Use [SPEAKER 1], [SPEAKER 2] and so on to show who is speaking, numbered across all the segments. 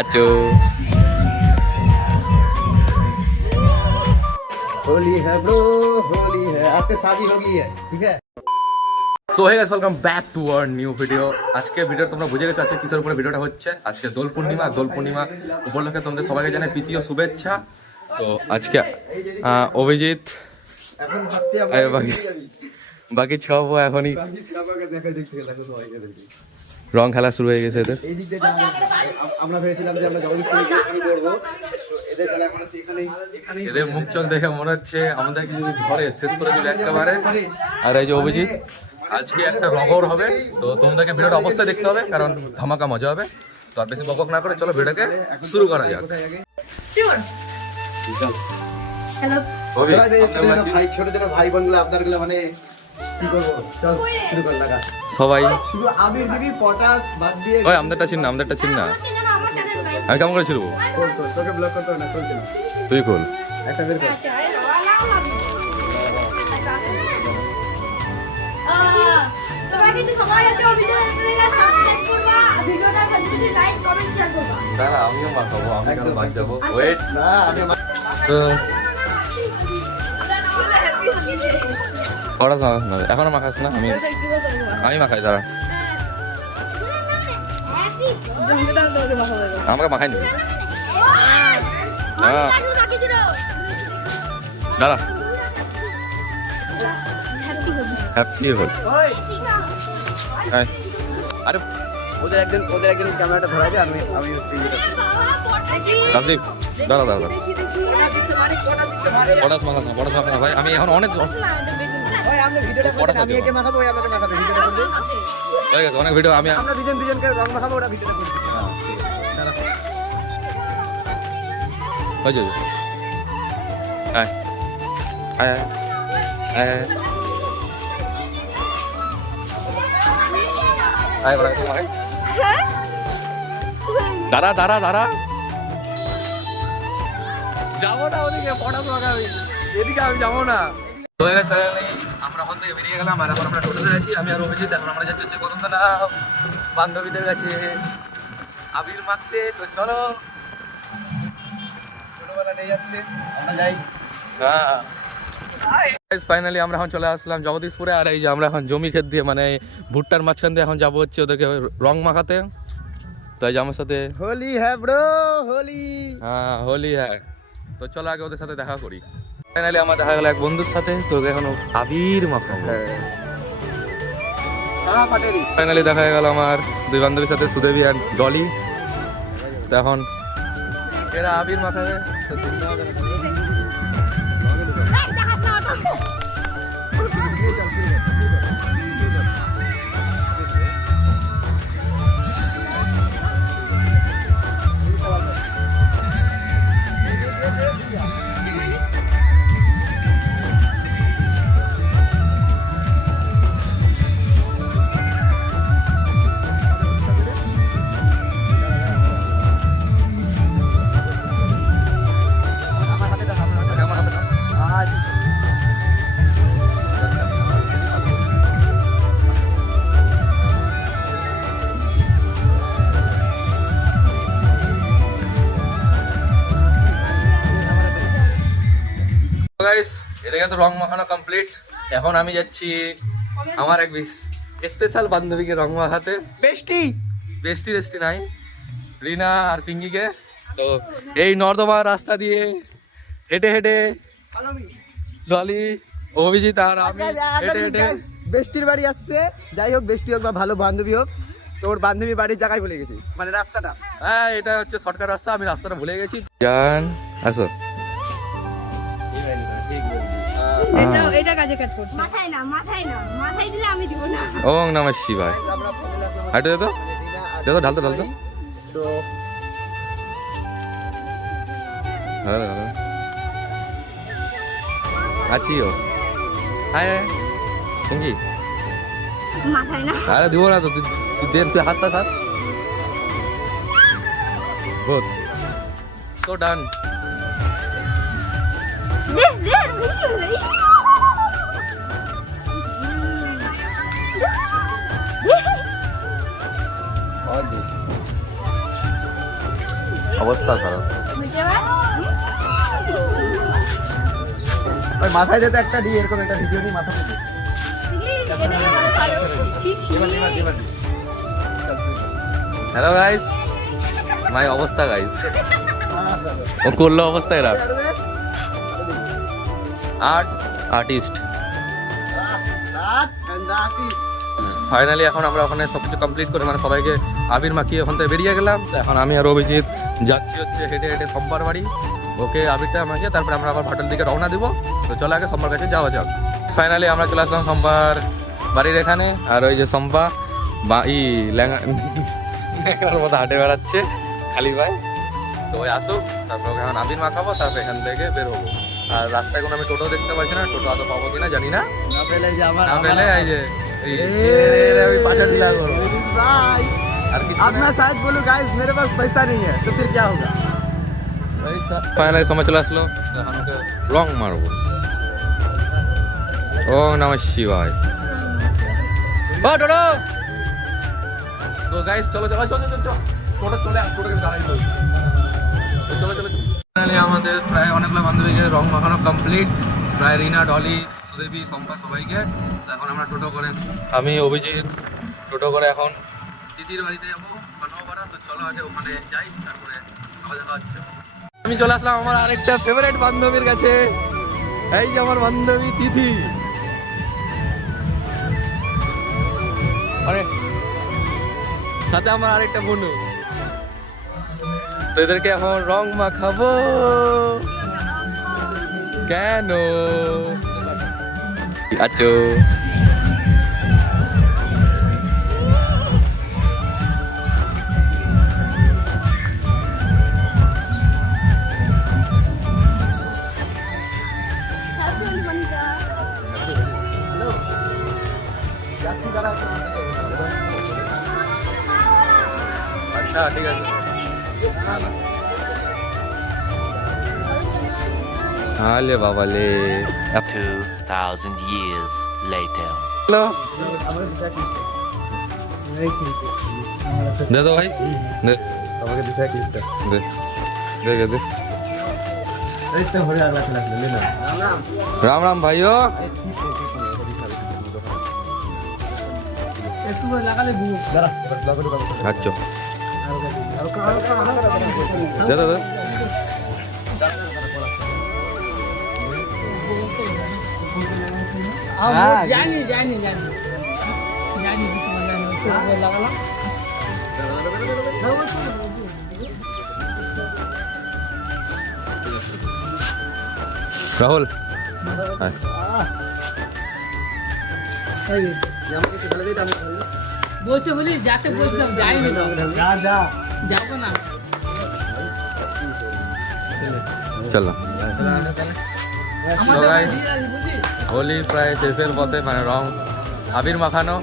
[SPEAKER 1] আচ্ছা
[SPEAKER 2] होली है ब्रो होली है आज से शादी हो गई है ठीक है
[SPEAKER 1] so hey guys welcome back to our new video আজকে ভিডিও তোমরা বুঝে গেছো আজকে কিসের উপরে ভিডিওটা হচ্ছে আজকে দোল পূর্ণিমা দোল পূর্ণিমা উপলক্ষে তোমাদের সবাইকে জানাই প্রীতি ও শুভেচ্ছা তো আজকে আহ, অভিজিৎ
[SPEAKER 2] এখন ভাবছি
[SPEAKER 1] আরে বাকি বাকি সব এখনই রং খেলা শুরু হয়ে গেছে এদের।
[SPEAKER 2] আমরা ভেবেছিলাম যে আমরা এদের খেলা এখন হচ্ছে এখানেই এখানেই
[SPEAKER 1] এদের মুখ চোখ দেখে মনে হচ্ছে আমাদের কিছু ঘরে শেষ করে দিল একেবারে। আর এই যে অভিজিৎ? আজকে একটা রগর হবে। তো তোমাদেরকে ভিডিওটা অবশ্যই দেখতে হবে কারণ ধামাকা মজা হবে। তো আর বেশি বকক না করে চলো ভিডিওটাকে শুরু করা যাক।
[SPEAKER 2] এই ছোট ছোট ভাই ছোট ছোট ভাই বোনগুলো আপনারগুলো মানে কি করব? চল শুরু কর লাগা।
[SPEAKER 1] সবাই।
[SPEAKER 2] শুধু আবির দিবি পটাশ বাদ দিয়ে
[SPEAKER 1] ওই আমাদেরটা চিন না আমাদেরটা চিন না।
[SPEAKER 3] নাই।
[SPEAKER 1] আমি কেমন করে ছিল তুই খোল।
[SPEAKER 2] কর।
[SPEAKER 3] আচ্ছা,
[SPEAKER 1] আমিও মাখাবো আমি কেন বাদ যাব? ওয়েট
[SPEAKER 2] না আমি
[SPEAKER 1] পড়াশ মাখাস না এখনও মাখাস না? আমি আমি মাখাই। দাঁড়া। আমাকে মাখাই নিবি হ্যাঁ। দাঁড়া। হ্যাপি হল আরে
[SPEAKER 2] ওদের একজন ওদের একজন ক্যামেরাটা ধরাবে আমি আমি হচ্ছে
[SPEAKER 1] দাঁড়া দাঁড়া দাঁড়া। পটাশ মাখাস না পটাশ মাখাস না। ভাই আমি এখন অনেক
[SPEAKER 2] আমরা ভিডিওটা আমি একে মাখাবো ওই আমাকে মাখাবে ভিডিওটা
[SPEAKER 1] হয়ে গেছে অনেক ভিডিও আমি
[SPEAKER 2] আমরা দুজন দুজনকে রং মাখাবো ওরা ভিডিওটা করবে।
[SPEAKER 1] হয়েছে আয় আয় আয় আয় আয় আয় বড় তুমি আয় দাঁড়া দাঁড়া দাঁড়া। যাব না ওদিকে তো এদিকে আমি যাব না। থেকে বেরিয়ে গেলাম আর এখন আমরা টোটোতে আছি। আমি আর অভিজিৎ এখন আমরা যাচ্ছি হচ্ছে কদমতলা বান্ধবীদের কাছে আবির মাখতে তো চলো।
[SPEAKER 2] ছোটবেলা নিয়ে যাচ্ছে। আমরা যাই।
[SPEAKER 1] হ্যাঁ। ফাইনালি আমরা এখন চলে আসলাম জগদীশপুরে। আর এই যে আমরা এখন জমি ক্ষেত দিয়ে মানে ভুট্টার মাঝখান দিয়ে এখন যাব হচ্ছে ওদেরকে রং মাখাতে। তো এই যে আমার সাথে
[SPEAKER 2] হোলি হ্যাঁ ব্রো হোলি
[SPEAKER 1] হ্যাঁ হোলি হ্যাঁ। তো চলো আগে ওদের সাথে দেখা করি। ফাইনালি আমার দেখা গেল এক বন্ধুর সাথে তো এখনও আবির মাখাবো। ফাইনালি দেখা গেল আমার দুই বান্ধবীর সাথে সুদেবী আর ডলি তো এখন এরা আবির মাখাবে গাইস এদিকে তো রং মাখানো কমপ্লিট এখন আমি যাচ্ছি আমার এক স্পেশাল বান্ধবীকে রং মাখাতে।
[SPEAKER 2] বেস্টি
[SPEAKER 1] বেস্টি রেস্টি নাই। রিনা আর পিঙ্গিকে তো এই নর্দমা রাস্তা দিয়ে হেঁটে হেঁটে ডলি অভিজিৎ আর আমি হেঁটে হেঁটে
[SPEAKER 2] বেস্টির বাড়ি আসছে। যাই হোক বেস্টি হোক বা ভালো বান্ধবী হোক তোর বান্ধবী বাড়ির জায়গায় ভুলে গেছি। মানে রাস্তাটা।
[SPEAKER 1] হ্যাঁ এটা হচ্ছে শর্টকাট রাস্তা আমি রাস্তাটা ভুলে গেছি। জান আসো।
[SPEAKER 4] এটা এটা কাজে কাজ করছে।
[SPEAKER 3] মাথায় না মাথায় না মাথায় দিলে আমি দিব না।
[SPEAKER 1] ওম নমঃ শিবায়। হাঁটু দে তো। দে তো ঢালতো ঢালতো।
[SPEAKER 2] তো
[SPEAKER 1] ভালো ভালো আছি ও। হায় পিঙ্গি
[SPEAKER 3] মাথায় না।
[SPEAKER 1] আরে দিব না তো তুই তুই দে তুই হাতটা থাক বহুত তো ডান অবস্থা খারাপ।
[SPEAKER 2] ওই মাথায় যেতে একটা দিয়ে এরকম একটা ভিডিও নিয়ে মাথা
[SPEAKER 1] হ্যালো গাইস মাই অবস্থা গাইস ও করল অবস্থা এরা আর্ট, আর্টিস্ট। ফাইনালি এখন আমরা ওখানে সব কিছু কমপ্লিট করে মানে সবাইকে আবির মাখিয়ে ওখান থেকে বেরিয়ে গেলাম। এখন আমি আর অভিজিৎ যাচ্ছি হচ্ছে হেঁটে হেঁটে সোমবার বাড়ি। ওকে আবিরটা মাখিয়ে তারপরে আমরা আবার ভাটার দিকে রওনা দিব। তো চলো আগে সোমবার কাছে যাওয়া যাক। ফাইনালি আমরা চলে আসলাম সোমবার বাড়ির এখানে। আর ওই যে সম্পা বা ই ল্যাঙ্গা মতো হাঁটে বেড়াচ্ছে, খালি ভাই তো ওই আসুক, তারপর এখন আবির মাখাবো, তারপর এখান থেকে বের হব আর রাস্তায় কোনো আমি টোটো দেখতে পাচ্ছি না টোটো আদৌ পাবো কিনা জানি না।
[SPEAKER 2] না পেলে
[SPEAKER 1] না পেলে এই যে আমি পাশে ঢিলা করব আর কিছু
[SPEAKER 2] আপনার সাইজ বলো গাইস মেরে পাস পয়সা নেই হ্যায় তো ফির ক্যা হোগা
[SPEAKER 1] ফাইনালি সময় চলে আসলো। এখন রং মারবো। ও নম শিবায়। বা টোটো! তো গাইস চলো চলো চলো চলো টোটো চলে টোটোকে দাঁড়াই ফাইনালি আমাদের প্রায় অনেকগুলো বান্ধবীকে রং মাখানো কমপ্লিট প্রায় রিনা, ডলি, সুদেবী সম্পা সবাইকে। এখন আমরা টোটো করে আমি, অভিজিৎ, টোটো করে এখন দিদির বাড়িতে যাব পানাওপাড়া তো চলো আগে ওখানে যাই, তারপরে আবার দেখা হচ্ছে আমি চলে আসলাম আমার আরেকটা ফেভারিট বান্ধবীর কাছে। এই যে আমার বান্ধবী তিথি। সাথে আমার আরেকটা বনু তো এদেরকে এখন রং মাখাবো। কেন? আচ্ছা। আচ্ছা ঠিক আছে। আলে বাবা লে।
[SPEAKER 5] 2,000 years later.
[SPEAKER 1] হ্যালো। দে দো ভাই। দে।
[SPEAKER 2] আমাকে দিশা ক্লিপটা
[SPEAKER 1] দে দে দে,
[SPEAKER 2] রাম
[SPEAKER 1] রাম ভাইও। আচ্ছা দে দে দে
[SPEAKER 4] জানি জানি জানি জানি কিছু জানি লাগালাম
[SPEAKER 1] রাহুল হ্যাঁ
[SPEAKER 4] বলছে বলি যাতে বলছিলাম যাইনি তো
[SPEAKER 2] যা যা
[SPEAKER 4] যাবো না
[SPEAKER 1] চলো
[SPEAKER 4] আমার
[SPEAKER 1] So guys,
[SPEAKER 4] দিয়ে আসি, বুঝলি?
[SPEAKER 1] হোলি প্রায় শেষের পথে মানে রং আবির মাখানো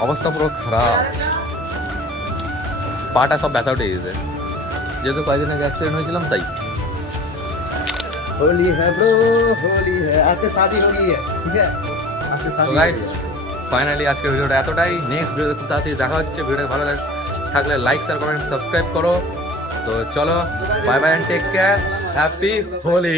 [SPEAKER 1] অবস্থা পুরো খারাপ পাটা সব ব্যথা উঠে গেছে যেহেতু কয়েকদিন আগে অ্যাক্সিডেন্ট হয়েছিলাম তাই
[SPEAKER 2] होली है ब्रो होली है आज से शादी हो गई है ठीक है आज से
[SPEAKER 1] তো
[SPEAKER 2] शादी
[SPEAKER 1] গাইস ফাইনালি আজকের ভিডিওটা এতটাই। নেক্সট ভিডিও খুব তাড়াতাড়ি দেখা হচ্ছে। ভিডিও ভালো থাকলে লাইক শেয়ার কমেন্ট সাবস্ক্রাইব করো। তো চলো bye bye take care happy Holi